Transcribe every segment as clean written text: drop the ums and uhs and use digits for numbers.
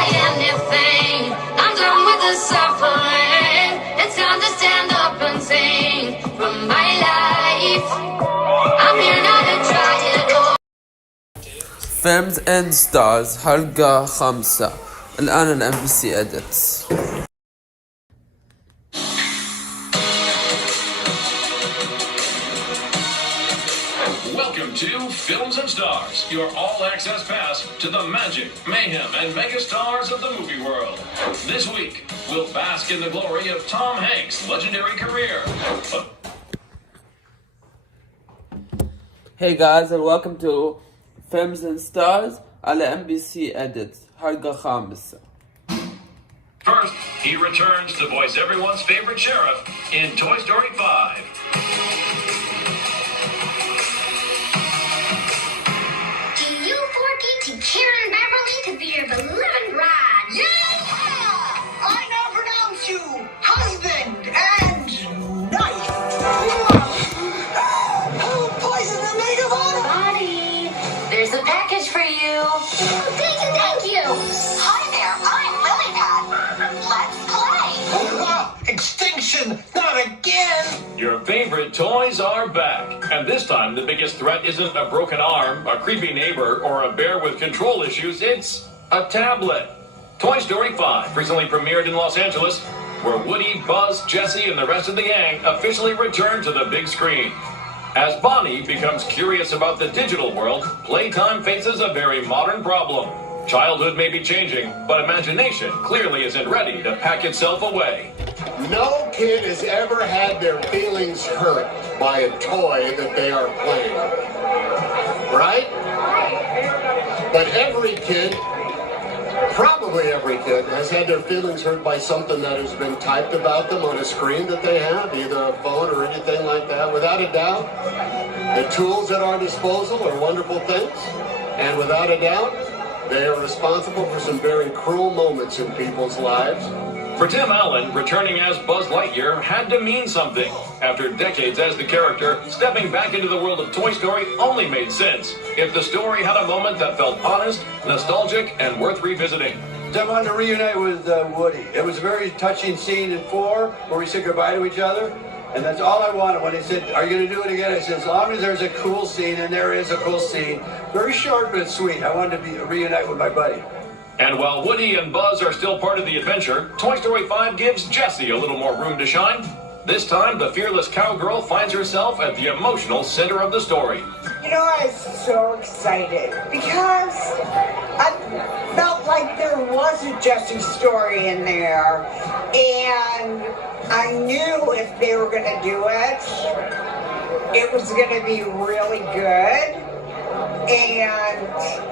try anything. I'm done with the suffering. It's time to stand up and sing for my life. I'm here now to try it all. Films and Stars حلقة 5 الآن الMBC edits. Welcome to Films and Stars, your all-access pass to the magic, mayhem, and megastars of the movie world. This week, we'll bask in the glory of Tom Hanks' legendary career. Hey guys, and welcome to Films and Stars على MBC edits حلقة 5. First, he returns to voice everyone's favorite sheriff in Toy Story 5. Karen Beverly to be your beloved bride. Yeah! I now pronounce you husband and knife. Poison the maid of honor. Bonnie, there's a package for you. Oh, thank you. Hi there, I'm Lily Pad. Let's play. Extinction, not again. Your favorite toys are back. And this time, the biggest threat isn't a broken arm, a creepy neighbor, or a bear with control issues. It's a tablet. Toy Story 5 recently premiered in Los Angeles, where Woody, Buzz, Jessie, and the rest of the gang officially return to the big screen. As Bonnie becomes curious about the digital world, Playtime faces a very modern problem. Childhood may be changing, but imagination clearly isn't ready to pack itself away. No kid has ever had their feelings hurt by a toy that they are playing. Right? But every kid, probably every kid, has had their feelings hurt by something that has been typed about them on a screen that they have, either a phone or anything like that. Without a doubt, the tools at our disposal are wonderful things. And without a doubt, they are responsible for some very cruel moments in people's lives. For Tim Allen, returning as Buzz Lightyear had to mean something. After decades as the character, stepping back into the world of Toy Story only made sense if the story had a moment that felt honest, nostalgic, and worth revisiting. I wanted to reunite with Woody. It was a very touching scene in 4 where we said goodbye to each other. And that's all I wanted. When he said, "Are you going to do it again?" I said, as long as there's a cool scene, and there is a cool scene. Very short but sweet. I wanted to reunite with my buddy. And while Woody and Buzz are still part of the adventure, Toy Story 5 gives Jessie a little more room to shine. This time, the fearless cowgirl finds herself at the emotional center of the story. You know, I was so excited because I felt like there was a Jessie story in there, and I knew if they were going to do it, it was going to be really good. And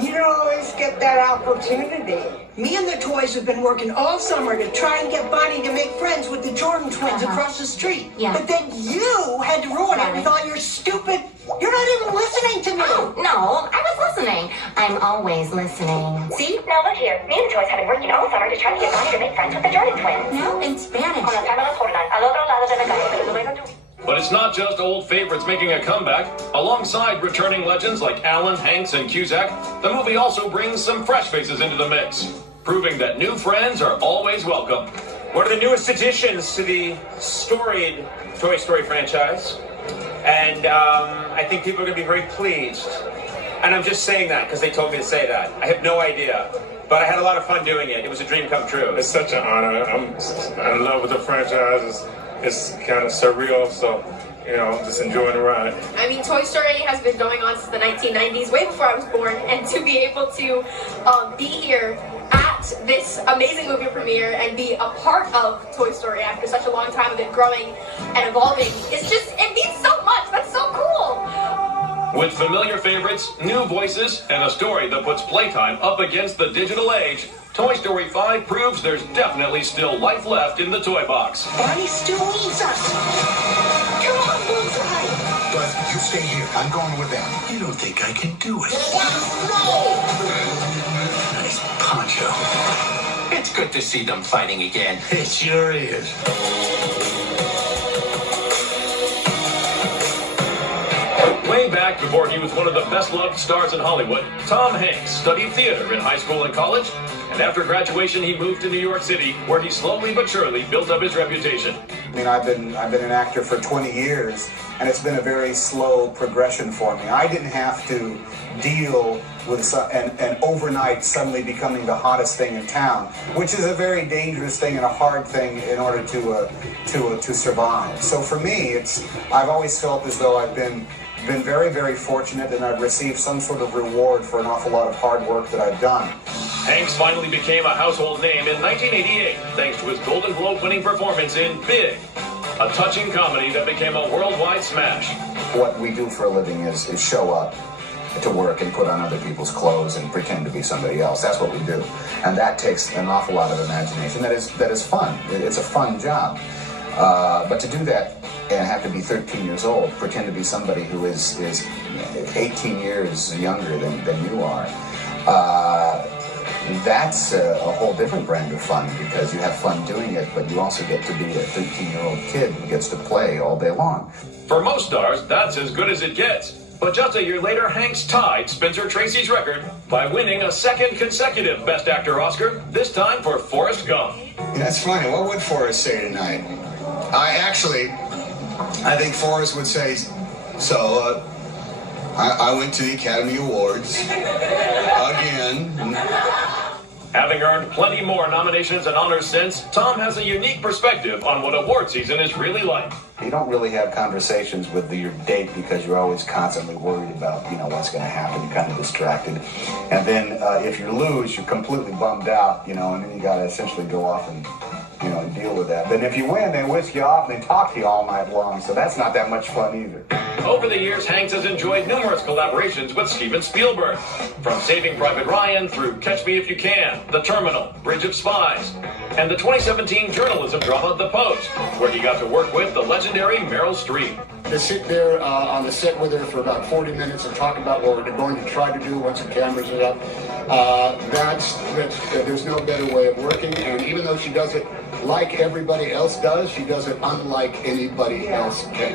you don't always get that opportunity. Me and the toys have been working all summer to try and get Bonnie to make friends with the Jordan twins across the street. Yeah. But then you had to ruin it with all your stupid... You're not even listening to me. Oh, no, I was listening. I'm always listening. See? Now look here. Me and the toys have been working all summer to try to get Bonnie to make friends with the Jordan twins. No, in Spanish. Con las cámaras jordan al otro lado de la calle, pero luego tú. But it's not just old favorites making a comeback. Alongside returning legends like Allen, Hanks, and Cusack, the movie also brings some fresh faces into the mix, proving that new friends are always welcome. One of the newest additions to the storied Toy Story franchise, and I think people are going to be very pleased. And I'm just saying that because they told me to say that. I have no idea. But I had a lot of fun doing it. It was a dream come true. It's such an honor. I'm in love with the franchise. It's kind of surreal, so, you know, I'm just enjoying the ride. I mean, Toy Story has been going on since the 1990s, way before I was born, and to be able to be here at this amazing movie premiere and be a part of Toy Story after such a long time of it growing and evolving, it means so much. That's so cool. With familiar favorites, new voices, and a story that puts Playtime up against the digital age, Toy Story 5 proves there's definitely still life left in the toy box. Bonnie still needs us. Come on, Bullseye. Buzz, you stay here. I'm going with them. You don't think I can do it? Nice poncho. It's good to see them fighting again. It sure is. Way back before he was one of the best-loved stars in Hollywood, Tom Hanks studied theater in high school and college, and after graduation he moved to New York City, where he slowly but surely built up his reputation. I mean, I've been an actor for 20 years, and it's been a very slow progression for me. I didn't have to deal with and overnight suddenly becoming the hottest thing in town, which is a very dangerous thing and a hard thing in order to survive. So for me, I've always felt as though I've been very, very fortunate, and I've received some sort of reward for an awful lot of hard work that I've done. Hanks finally became a household name in 1988 thanks to his Golden Globe-winning performance in Big, a touching comedy that became a worldwide smash. What we do for a living is show up to work and put on other people's clothes and pretend to be somebody else. That's what we do. And that takes an awful lot of imagination. That is fun. It's a fun job. But to do that and have to be 13 years old, pretend to be somebody who is 18 years younger than you are, that's a whole different brand of fun, because you have fun doing it, but you also get to be a 13-year-old kid who gets to play all day long. For most stars, that's as good as it gets. But just a year later, Hanks tied Spencer Tracy's record by winning a second consecutive Best Actor Oscar, this time for Forrest Gump. That's funny. What would Forrest say tonight? I think Forrest would say, so, I went to the Academy Awards again. Having earned plenty more nominations and honors since, Tom has a unique perspective on what award season is really like. You don't really have conversations with your date because you're always constantly worried about, what's going to happen. You're kind of distracted. And then if you lose, you're completely bummed out, and then you got to essentially go off and, deal with that. Then if you win, they whisk you off and they talk to you all night long. So that's not that much fun either. Over the years, Hanks has enjoyed numerous collaborations with Steven Spielberg. From Saving Private Ryan through Catch Me If You Can, The Terminal, Bridge of Spies, and the 2017 journalism drama The Post, where he got to work with the legendary Meryl Streep. To sit there on the set with her for about 40 minutes and talk about what we're going to try to do once the cameras are up, there's no better way of working. And even though she does it like everybody else does, she does it unlike anybody else can.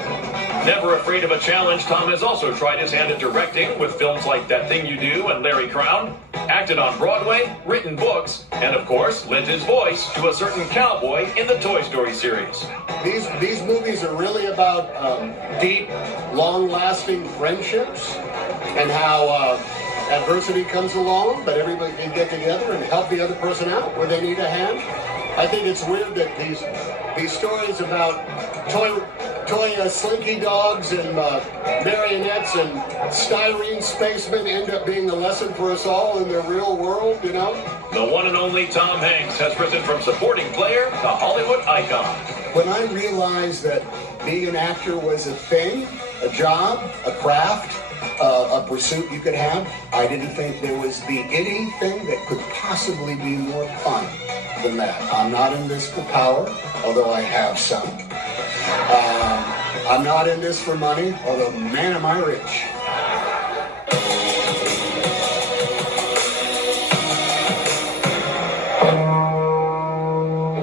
Never afraid of a challenge, Tom has also tried his hand at directing with films like That Thing You Do and Larry Crown, acted on Broadway, written books, and of course, lent his voice to a certain cowboy in the Toy Story series. These movies are really about deep, long-lasting friendships and how adversity comes along, but everybody can get together and help the other person out where they need a hand. I think it's weird that these stories about toy slinky dogs and marionettes and styrene spacemen end up being a lesson for us all in the real world, The one and only Tom Hanks has risen from supporting player to Hollywood icon. When I realized that being an actor was a thing, a job, a craft, a pursuit you could have, I didn't think there was anything that could possibly be more fun than that. I'm not in this for power, although I have some. I'm not in this for money, although man am I rich.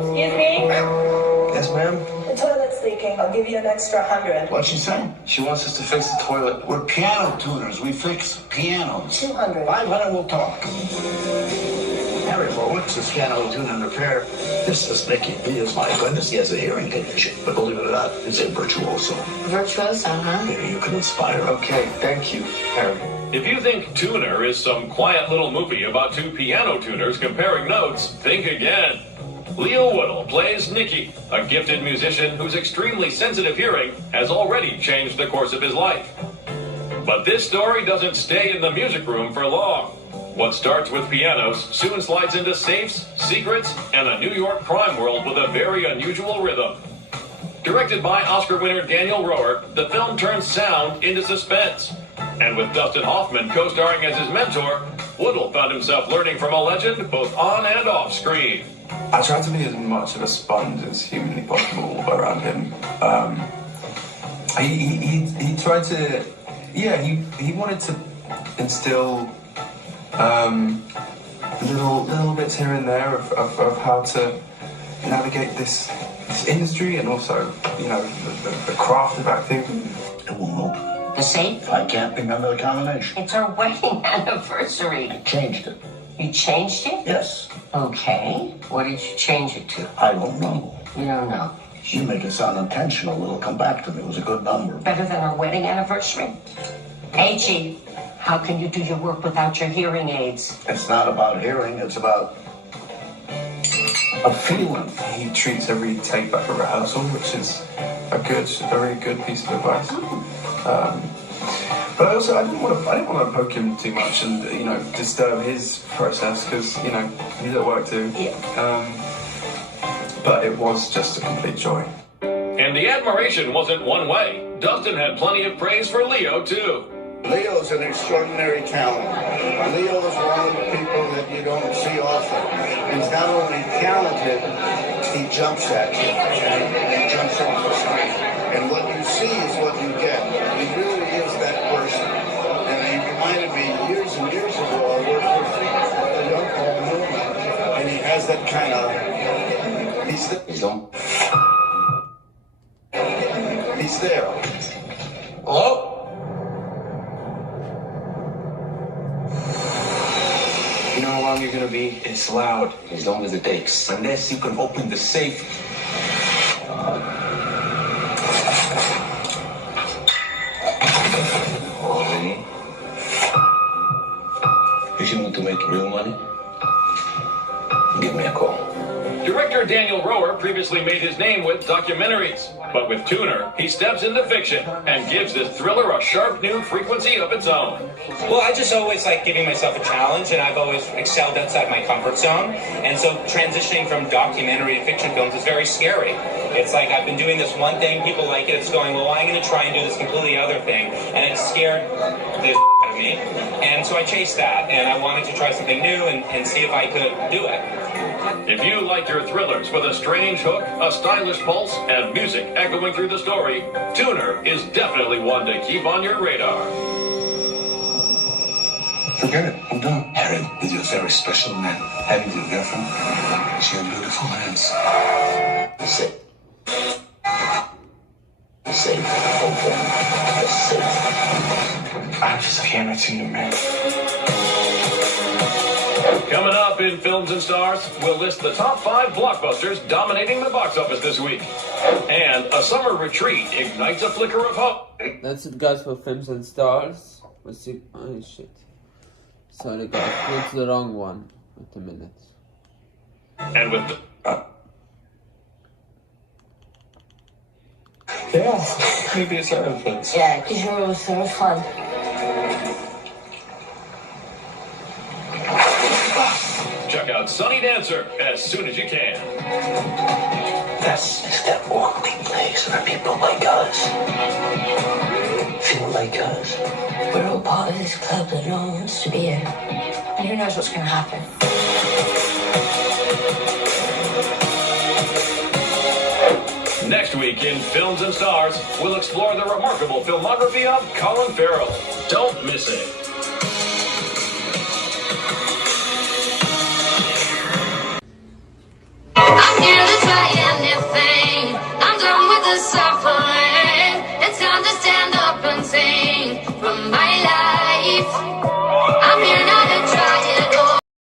Excuse me? Yes, ma'am? The toilet's leaking. I'll give you an extra 100. What'd she say? She wants us to fix the toilet. We're piano tuners. We fix pianos. 200. 500, we'll talk. Harry Rollins is piano tuner and repair. This is Nicky. He is, my goodness, he has a hearing condition. But believe it or not, he's a virtuoso. Virtuoso, huh? Maybe you can inspire. Okay, thank you, Harry. If you think Tuner is some quiet little movie about two piano tuners comparing notes, think again. Leo Woodle plays Nicky, a gifted musician whose extremely sensitive hearing has already changed the course of his life. But this story doesn't stay in the music room for long. What starts with pianos soon slides into safes, secrets, and a New York crime world with a very unusual rhythm. Directed by Oscar winner Daniel Roher, the film turns sound into suspense. And with Dustin Hoffman co-starring as his mentor, Woodle found himself learning from a legend both on and off screen. I tried to be as much of a sponge as humanly possible around him. He tried to, he wanted to instill little bits here and there of how to navigate this industry and also, the craft of acting. Uno The safe? I can't remember the combination. It's our wedding anniversary. I changed it. You changed it? Yes. Okay. What did you change it to? I don't know. You don't know. You make it sound intentional. It'll come back to me. It was a good number. Better than our wedding anniversary? Hey, Chief, how can you do your work without your hearing aids? It's not about hearing. It's about a feeling. He treats every take like a rehearsal, which is a very good piece of advice. But also, I didn't want to poke him too much and disturb his process because he's at work too. Yeah. But it was just a complete joy. And the admiration wasn't one way. Dustin had plenty of praise for Leo too. Leo's an extraordinary talent. Leo is one of the people that you don't see often. He's not only talented, he jumps at you. He jumps off the screen. And what you see is what you get. He really is that person. And he reminded me years and years ago, I worked with a young Paul Newman, and he has that kind of... He's there. Hello? You know how long you're gonna be? It's loud. As long as it takes. Unless you can open the safe. Okay. If you want to make real money, give me a call. Director Daniel Rower previously made his name with documentaries, but with Tuner, he steps into fiction and gives this thriller a sharp new frequency of its own. Well, I just always like giving myself a challenge, and I've always excelled outside my comfort zone. And so transitioning from documentary to fiction films is very scary. It's like I've been doing this one thing, people like it, it's going, well, I'm going to try and do this completely other thing. And it scared the out of me. And so I chased that, and I wanted to try something new and see if I could do it. If you like your thrillers with a strange hook, a stylish pulse, and music echoing through the story, Tuner is definitely one to keep on your radar. Forget it. I'm done. Harry, is a very special man. Have you your girlfriend? She has beautiful hands. Safe. Safe. Open. Safe. I just can't let you, man. Coming up in Films and Stars, we'll list the top 5 blockbusters dominating the box office this week. And a summer retreat ignites a flicker of hope. That's it, guys, for Films and Stars. Let's see. Oh, shit. Sorry, guys. Went to the wrong one. Wait a minute. And with the... Yeah, maybe it's our influence. Yeah, because you're always so fun. Check out Sunny Dancer as soon as you can. This is that only place where people like us feel like us. We're all part of this club that no one wants to be in. And who knows what's going to happen. Next week in Films and Stars, we'll explore the remarkable filmography of Colin Farrell. Don't miss it. I'm here to try anything. I'm done with the suffering.